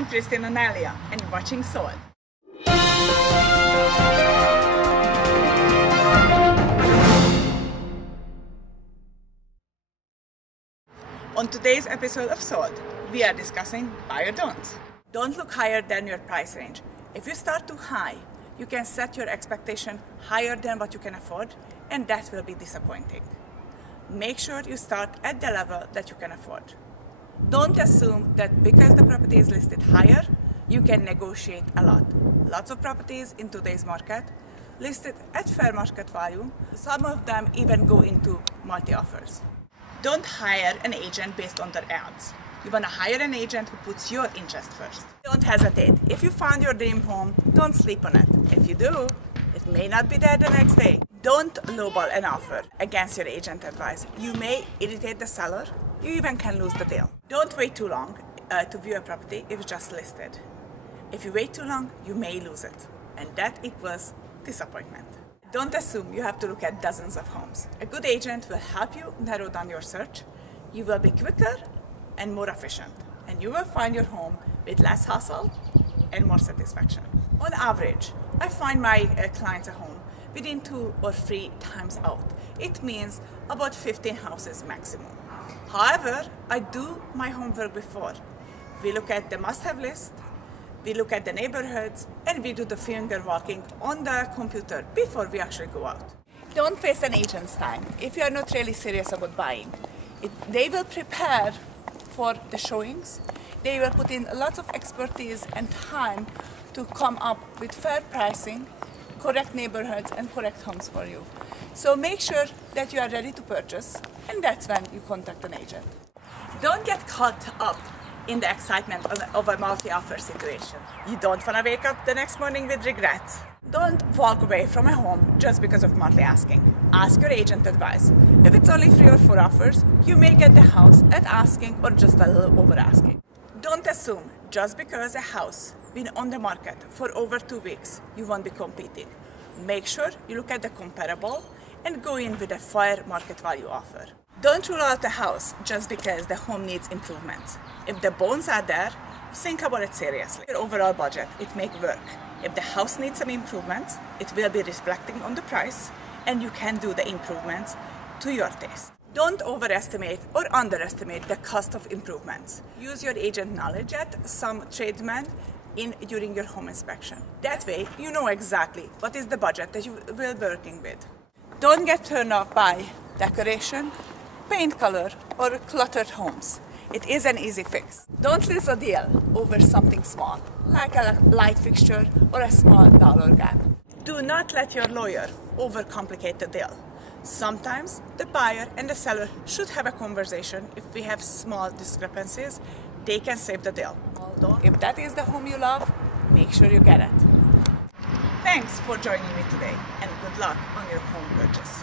I'm Christina Nelia, and you're watching Sold. On today's episode of Sold, we are discussing buy or don't. Don't look higher than your price range. If you start too high, you can set your expectation higher than what you can afford, and that will be disappointing. Make sure you start at the level that you can afford. Don't assume that because the property is listed higher, you can negotiate a lot. Lots of properties in today's market listed at fair market value. Some of them even go into multi-offers. Don't hire an agent based on their ads. You want to hire an agent who puts your interest first. Don't hesitate. If you found your dream home, don't sleep on it. If you do, it may not be there the next day. Don't lowball an offer against your agent advice. You may irritate the seller. You even can lose the deal. Don't wait too long to view a property if it's just listed. If you wait too long, you may lose it, and that equals disappointment. Don't assume you have to look at dozens of homes. A good agent will help you narrow down your search. You will be quicker and more efficient, and you will find your home with less hassle and more satisfaction. On average, I find my clients a home within 2 or 3 times out. It means about 15 houses maximum. However, I do my homework before. We look at the must-have list, we look at the neighborhoods, and we do the finger walking on the computer before we actually go out. Don't waste an agent's time if you are not really serious about buying. They will prepare for the showings. They will put in lots of expertise and time to come up with fair pricing, correct neighborhoods, and correct homes for you. So make sure that you are ready to purchase, and that's when you contact an agent. Don't get caught up in the excitement of a multi-offer situation. You don't want to wake up the next morning with regrets. Don't walk away from a home just because of monthly asking. Ask your agent advice. If it's only 3 or 4 offers, you may get the house at asking or just a little over asking. Don't assume just because a house been on the market for over 2 weeks, you won't be competing. Make sure you look at the comparable and go in with a fair market value offer. Don't rule out the house just because the home needs improvements. If the bones are there, think about it seriously. Your overall budget, it may work. If the house needs some improvements, it will be reflecting on the price, and you can do the improvements to your taste. Don't overestimate or underestimate the cost of improvements. Use your agent knowledge at some tradesmen during your home inspection. That way, you know exactly what is the budget that you will be working with. Don't get turned off by decoration, paint color, or cluttered homes. It is an easy fix. Don't lose a deal over something small, like a light fixture or a small dollar gap. Do not let your lawyer overcomplicate the deal. Sometimes the buyer and the seller should have a conversation. If we have small discrepancies, they can save the deal. Although, if that is the home you love, make sure you get it. Thanks for joining me today, and good luck on your home purchase.